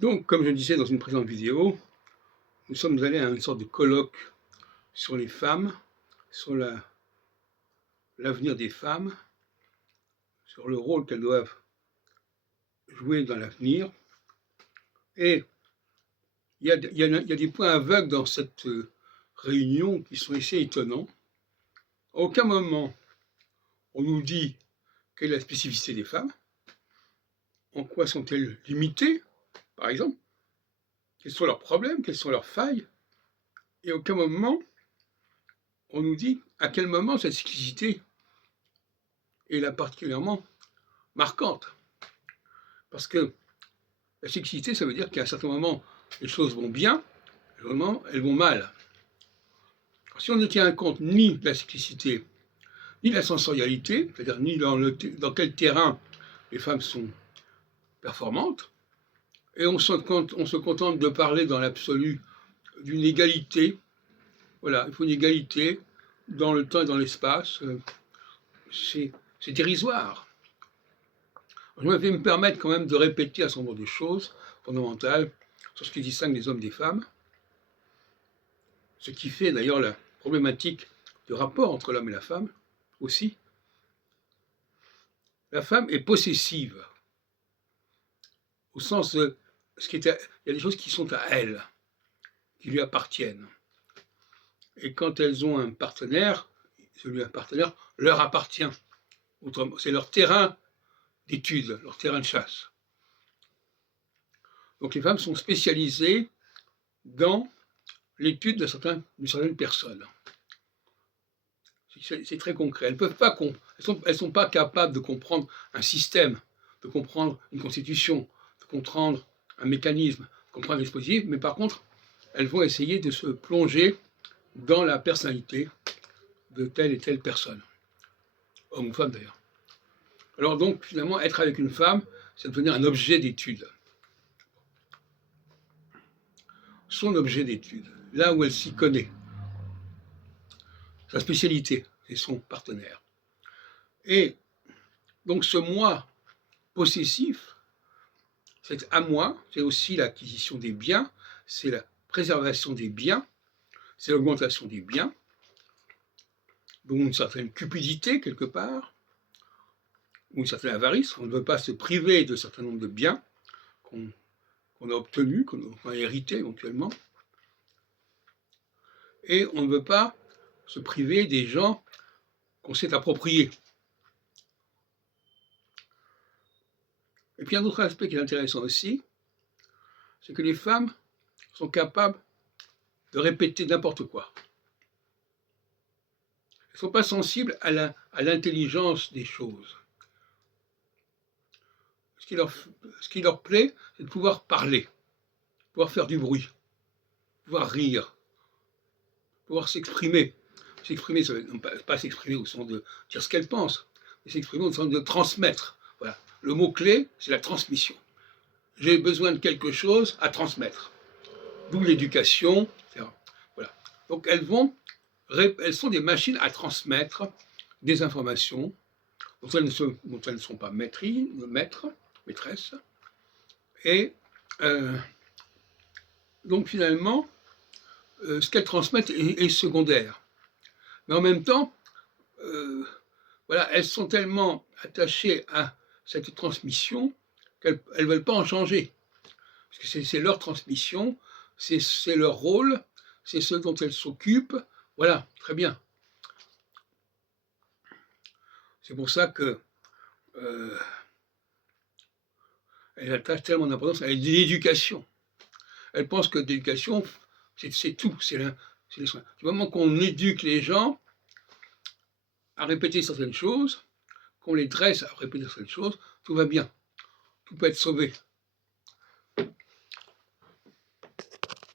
Donc, comme je disais dans une précédente vidéo, nous sommes allés à une sorte de colloque sur les femmes, sur l'avenir des femmes, sur le rôle qu'elles doivent jouer dans l'avenir. Et il y a des points aveugles dans cette réunion qui sont assez étonnants. À aucun moment, on nous dit quelle est la spécificité des femmes, en quoi sont-elles limitées, par exemple, quels sont leurs problèmes, quelles sont leurs failles, et à aucun moment, on nous dit à quel moment cette spécificité est là particulièrement marquante. Parce que la cyclicité, ça veut dire qu'à un certain moment, les choses vont bien, à un moment, elles vont mal. Alors, si on ne tient compte ni de la cyclicité, ni de la sensorialité, c'est-à-dire ni dans quel terrain les femmes sont performantes, et on se contente de parler dans l'absolu d'une égalité, voilà, il faut une égalité dans le temps et dans l'espace, c'est dérisoire. Je vais me permettre quand même de répéter un certain nombre de choses fondamentales sur ce qui distingue les hommes des femmes, ce qui fait d'ailleurs la problématique du rapport entre l'homme et la femme aussi. La femme est possessive, au sens de il y a des choses qui sont à elle, qui lui appartiennent. Et quand elles ont un partenaire, celui-là partenaire leur appartient. C'est leur terrain d'étude, leur terrain de chasse. Donc les femmes sont spécialisées dans l'étude d'une certaine personne. C'est très concret. Elles sont pas capables de comprendre un système, de comprendre une constitution, de comprendre un mécanisme, de comprendre un dispositif, mais par contre, elles vont essayer de se plonger dans la personnalité de telle et telle personne, homme ou femme d'ailleurs. Alors donc, finalement, être avec une femme, c'est devenir un objet d'étude. Son objet d'étude, là où elle s'y connaît. Sa spécialité, c'est son partenaire. Et donc ce moi possessif, c'est à moi, c'est aussi l'acquisition des biens, c'est la préservation des biens, c'est l'augmentation des biens, donc une certaine cupidité quelque part, ou une certaine avarice. On ne veut pas se priver de certain nombre de biens qu'on a obtenus, qu'on a hérités éventuellement, et on ne veut pas se priver des gens qu'on s'est appropriés. Et puis un autre aspect qui est intéressant aussi, c'est que les femmes sont capables de répéter n'importe quoi. Elles ne sont pas sensibles à l'intelligence des choses. Ce qui leur plaît, c'est de pouvoir parler, pouvoir faire du bruit, pouvoir rire, pouvoir s'exprimer. S'exprimer, ça veut pas s'exprimer au sens de dire ce qu'elles pensent, mais s'exprimer au sens de transmettre. Voilà. Le mot-clé, c'est la transmission. J'ai besoin de quelque chose à transmettre. D'où l'éducation, etc. Voilà. Donc elles sont des machines à transmettre des informations dont elles ne sont pas maîtresses. Et donc finalement, ce qu'elles transmettent est secondaire. Mais en même temps, voilà, elles sont tellement attachées à cette transmission qu'elles ne veulent pas en changer. Parce que c'est leur transmission, c'est leur rôle, c'est ce dont elles s'occupent. Voilà, très bien. C'est pour ça que elles attachent tellement d'importance à l'éducation. Elles pensent que l'éducation, c'est tout, c'est les soins. Du moment qu'on éduque les gens à répéter certaines choses, qu'on les dresse à répéter certaines choses, tout va bien. Tout peut être sauvé.